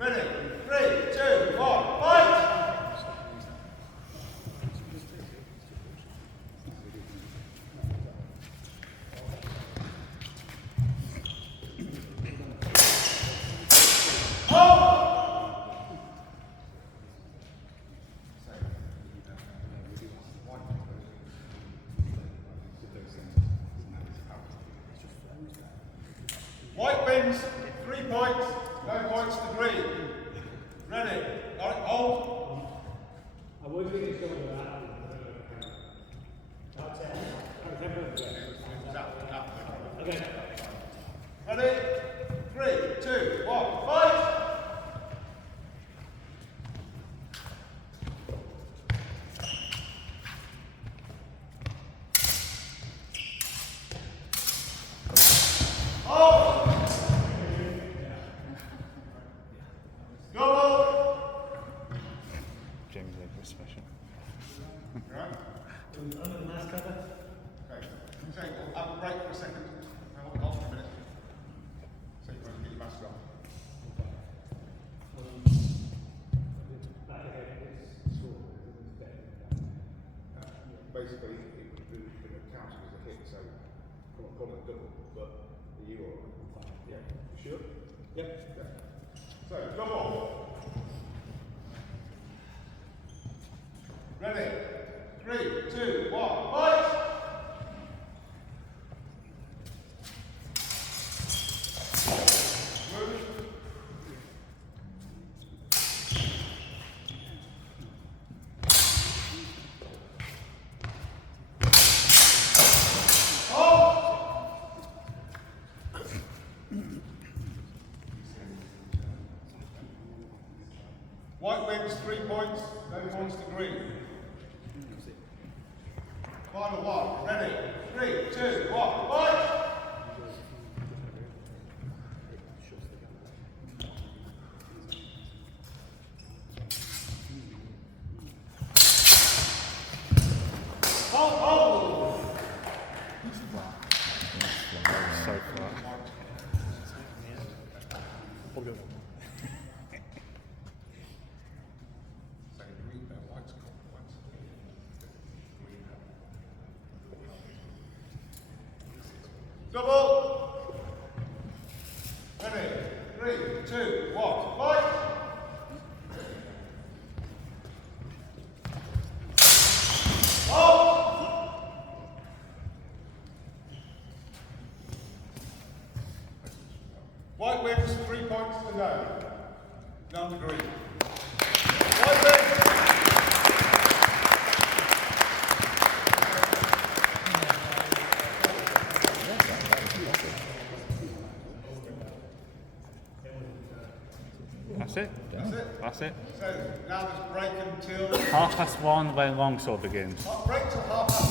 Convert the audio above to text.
Ready? 3, 2, 1, fight! White wins, 3 points, no points to green. Ready? Got it, hold. I was going to show you that. That's it. Okay. Ready? 3, 2, 1, fight! James Laker special. Right? Under the MacIver. Okay. So we'll have a break for a second. Hold for a minute. So you can get your mask on. Basically, it would count as a hit, so call it a double, but are you all right? Yeah. You sure? Yep. Okay. So, double. Ready? 3, 2, 1, fight! Move. White wins, 3 points, no points to green. Final one, ready? 3, 2, 1, fight! Hold, hold! So flat. Double! Ready? 3, 2, 1, fight! Hold! White wins, 3 points to no. None to green. White wins! That's it. That's it. That's it. So now there's break until... 1:30 when longsword begins. Break till 1:30.